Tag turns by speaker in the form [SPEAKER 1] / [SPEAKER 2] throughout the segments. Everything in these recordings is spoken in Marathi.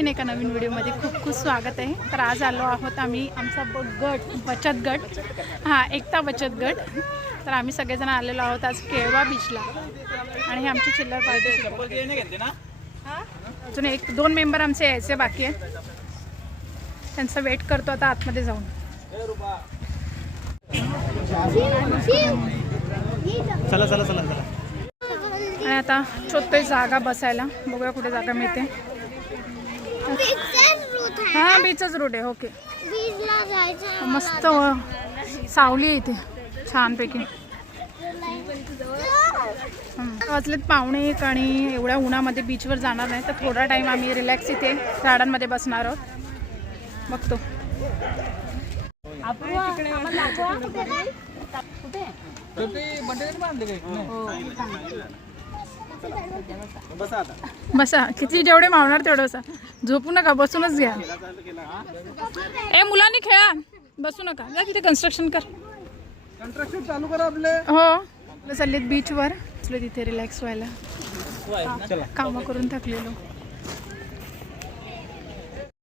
[SPEAKER 1] आणखीन एका नवीन व्हिडिओमध्ये खूप खूप स्वागत आहे. तर आज आलो आहोत आम्ही आमचा ब गट बचत गट. हां एकता बचत गट. तर आम्ही सगळेजण आलेलो आहोत आज केळवा बीचला आणि हे आमची चिल्लर पार्टी अजून एक दोन मेंबर आमचे यायचे बाकी आहेत. त्यांचा वेट करतो आता आतमध्ये जाऊन.
[SPEAKER 2] चला चला चला चला.
[SPEAKER 1] आणि आता शोधतोय जागा बसायला. बघूया कुठे जागा मिळते. हां बीचच रूट आहे ओके
[SPEAKER 3] बीचला जायचं
[SPEAKER 1] मस्त सावली आहे इथे छानपैकी. वाजलेत पावणे एक आणि एवढ्या उन्हामध्ये बीचवर जाणार नाही तर थोडा टाईम आम्ही रिलॅक्स इथे झाडांमध्ये बसणार आहोत. बघतो.
[SPEAKER 2] आता
[SPEAKER 1] बसा किती जेवढे मावणार तेवढं बसा. झोपू नका बसूनच घ्या. ए मुलांनी खेळा. बसू नका. जा तिथे कन्स्ट्रक्शन कर.
[SPEAKER 2] कंट्रक्शन चालू करा आपले.
[SPEAKER 1] हो. आपलं चाललेत बीचवर बसले तिथे रिलॅक्स व्हायला.
[SPEAKER 2] चला.
[SPEAKER 1] कामं करून थकलेलो.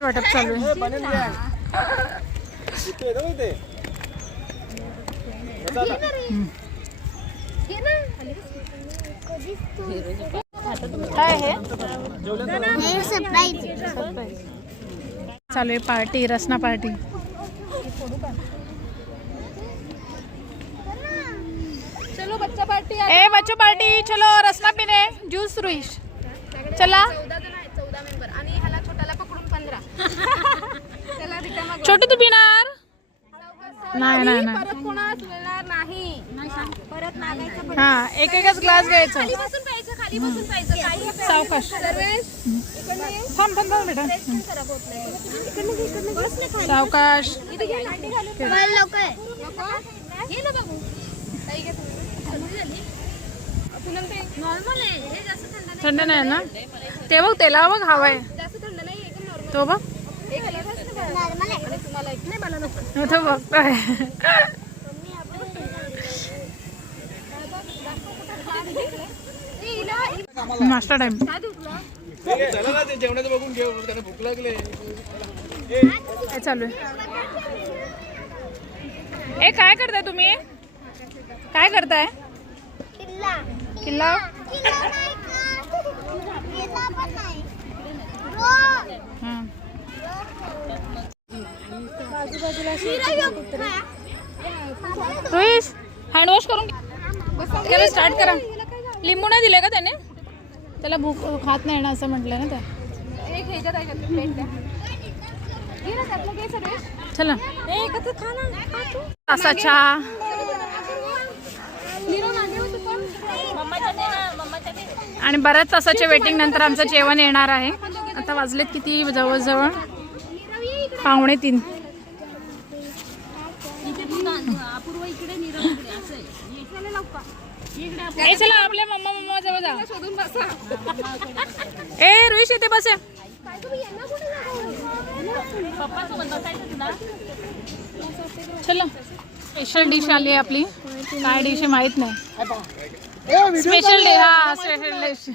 [SPEAKER 1] वाटप चालू आहे.
[SPEAKER 2] इथे
[SPEAKER 1] काय
[SPEAKER 3] हे
[SPEAKER 1] चालू आहे पार्टी रसना पार्टी.
[SPEAKER 4] चलो बच्चा पार्टी
[SPEAKER 1] ए बच्चो पार्टी चलो रसना पिणे ज्यूस रुईश. चला.
[SPEAKER 4] चौदा मेंबर आणि ह्याला छोट्याला पकडून पंधरा.
[SPEAKER 1] छोटू तू पिणार नाही. नाही हा एक एकच ग्लास घ्यायचा
[SPEAKER 4] खाली बसून प्यायचं खाली बसून प्यायचं काही
[SPEAKER 1] सावकाश. थांब थांब थांब बेटा. सावकाश.
[SPEAKER 4] थंडी ते आहे हे नाही
[SPEAKER 1] ना ते बघ त्याला बघ हवाय
[SPEAKER 4] नॉर्मल
[SPEAKER 1] तो बघ
[SPEAKER 4] एक घाला बस ना बाळा.
[SPEAKER 3] नॉर्मल आहे
[SPEAKER 4] आणि तुम्हाला एक नाही मला नको
[SPEAKER 1] तो बघतोय
[SPEAKER 4] ए, हिला-
[SPEAKER 1] नाश्ता टाइम
[SPEAKER 2] जेवणाचं बघून घेऊ त्यांना भूक लागले
[SPEAKER 1] काय चालू आहे. ए काय करताय तुम्ही? काय करताय?
[SPEAKER 3] किल्ला.
[SPEAKER 1] रोहिश हँडवॉश करून स्टार्ट करा. लिंबू नाही दिले का त्याने? त्याला भूक खात नाही ना असं म्हटलं ना त्या
[SPEAKER 4] एक ह्याच्यात आहे का प्लेट द्या.
[SPEAKER 1] चला. असा चहा. आणि बऱ्याच तासाच्या वेटिंग नंतर आमचं जेवण येणार आहे. आता वाजलेत किती? जवळजवळ पावणे तीन. ए चला आपल्या मम्मा मम्मा जवळ जा.
[SPEAKER 4] सोडून बसा.
[SPEAKER 1] ए रुईश येते बस
[SPEAKER 4] काय
[SPEAKER 1] चलो. स्पेशल डिश आली आहे आपली. काय डिश आहे माहीत नाही. स्पेशल डे हा स्पेशल डिश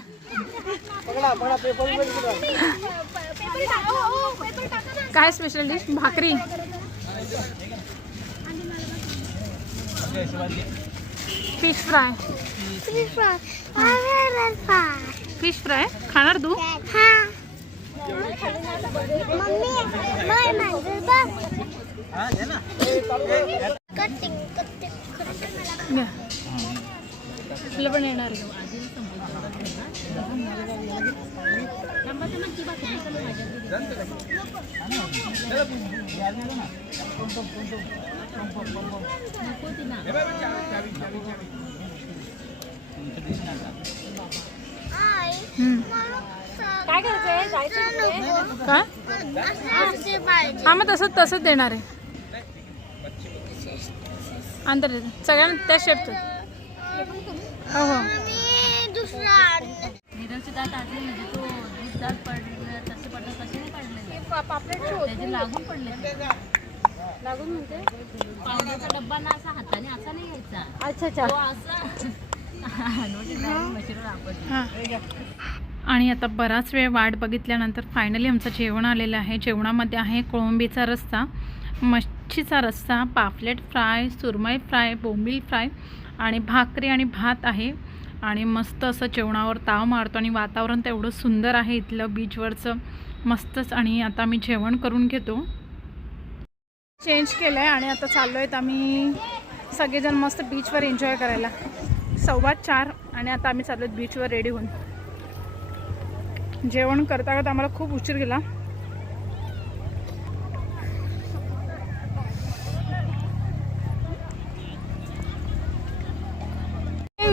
[SPEAKER 1] काय स्पेशल डिश भाकरी. Fish fry. फिश फ्राय खाणार तू
[SPEAKER 3] हा.
[SPEAKER 2] हा.
[SPEAKER 1] तुला पण येणार आहे.
[SPEAKER 4] काय करायचंय जायचं
[SPEAKER 1] हा मग तसंच तसंच देणार आहे. अंतर सगळ्यांना त्या शेपचं हो हो.
[SPEAKER 3] मी दुसरा आणलं.
[SPEAKER 4] हे पा- पापलेट शोध.
[SPEAKER 5] लागून पडले.
[SPEAKER 4] लागून म्हणते.
[SPEAKER 5] पावड्याचा डब्बा ना असा हाताने असा नाही घ्यायचा.
[SPEAKER 4] अच्छा अच्छा.
[SPEAKER 5] तो असा नोटीस मशीनवर आपण
[SPEAKER 1] हां. आणि आता बराच वेळ वाट बघितल्यानंतर फायनली आमचं जेवण आलेलं आहे. जेवणामध्ये आहे कोळंबीचा रस्सा मच्छीचा रस्सा पापलेट फ्राय सुरमई फ्राय बोंबील फ्राय आणि भाकरी आणि भात आहे. आणि मस्त असं जेवणावर ताव मारतो आणि वातावरण तर एवढं सुंदर आहे इथलं बीचवरचं मस्तच आणि आता मी जेवण करून घेतो. चेंज केलं आहे आणि आता चाललो आहेत आम्ही सगळेजण मस्त बीचवर एन्जॉय करायला. सव्वा चार आणि आता आम्ही चाललो आहेत बीचवर रेडी होऊन. जेवण करता करता आम्हाला खूप उशीर गेला.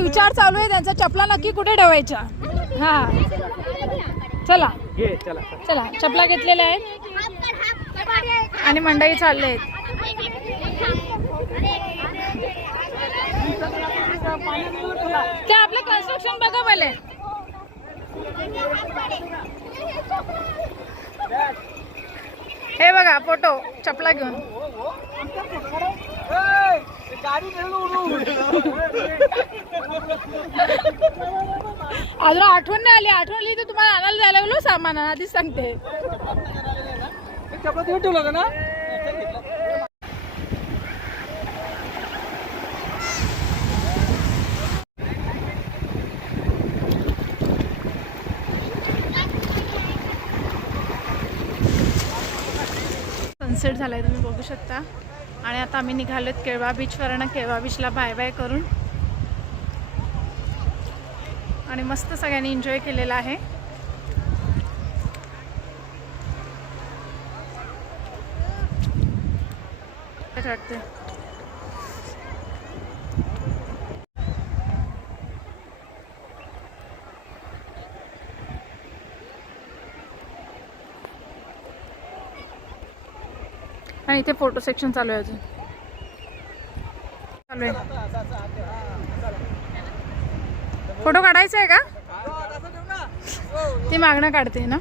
[SPEAKER 1] विचार चालू आहे त्यांचा चपला नक्की कुठे ठेवायच्या? हा. चला.
[SPEAKER 2] चला.
[SPEAKER 1] चला चपला घेतलेल्या आहेत. आणि मंडई चालले. आहेत ते आपलं कन्स्ट्रक्शन बघा पहिले. हे बघा फोटो चपला घेऊन. अजून आठवण नाही आली. आठवण आली तर तुम्हाला आणायला जायला गेलो सामान आधीच सांगते.
[SPEAKER 2] चपला तिथे का ना?
[SPEAKER 1] सनसेट झालाय तुम्ही बघू शकता. आणि आता आम्ही निघालोत केळवा बीचवर ना केळवा बीचला बाय बाय करून. आणि मस्त सगळ्यांनी एन्जॉय केलेला आहे. वाटते आणि इथे फोटो सेक्शन चालू आहे अजून. चालू आहे. फोटो काढायचा आहे का? ती मागणं काढते ना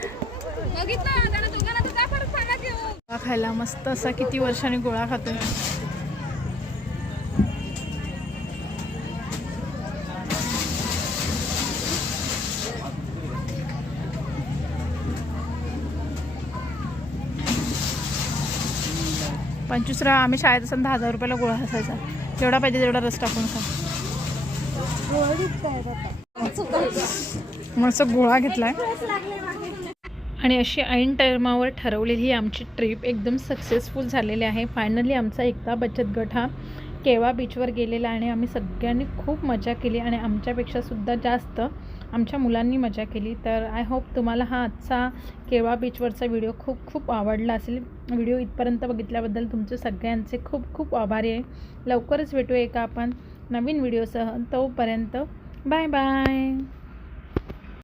[SPEAKER 4] बघितलं त्याला दोघांना तर काय फरक सांगा की हो?
[SPEAKER 1] गोळा खायला मस्त असा किती वर्षांनी गोळा खातोय. पंचवीस रा आम्ही शाळेत असताना दहा हजार रुपयाला गोळा असायचा जेवढा पाहिजे तेवढा रस टाकून खा. मस्त गोळा घेतलाय. आणि अशी ऐन टायमावर ठरवलेली ही आमची ट्रिप एकदम सक्सेसफुल झालेली आहे. फायनली आमचा एकता बचत गट हा केवा बीचवर गेलेला आहे आणि आम्ही सगळ्यांनी खूप मजा केली आणि आमच्यापेक्षासुद्धा जास्त आमच्या मुलांनी मजा केली. तर आय होप तुम्हाला हा आजचा केवा बीचवरचा व्हिडिओ खूप खूप आवडला असेल. व्हिडिओ इथपर्यंत बघितल्याबद्दल तुमचे सगळ्यांचे खूप खूप आभारी आहे. लवकरच भेटू एका आपण नवीन व्हिडिओसह तोपर्यंत बाय बाय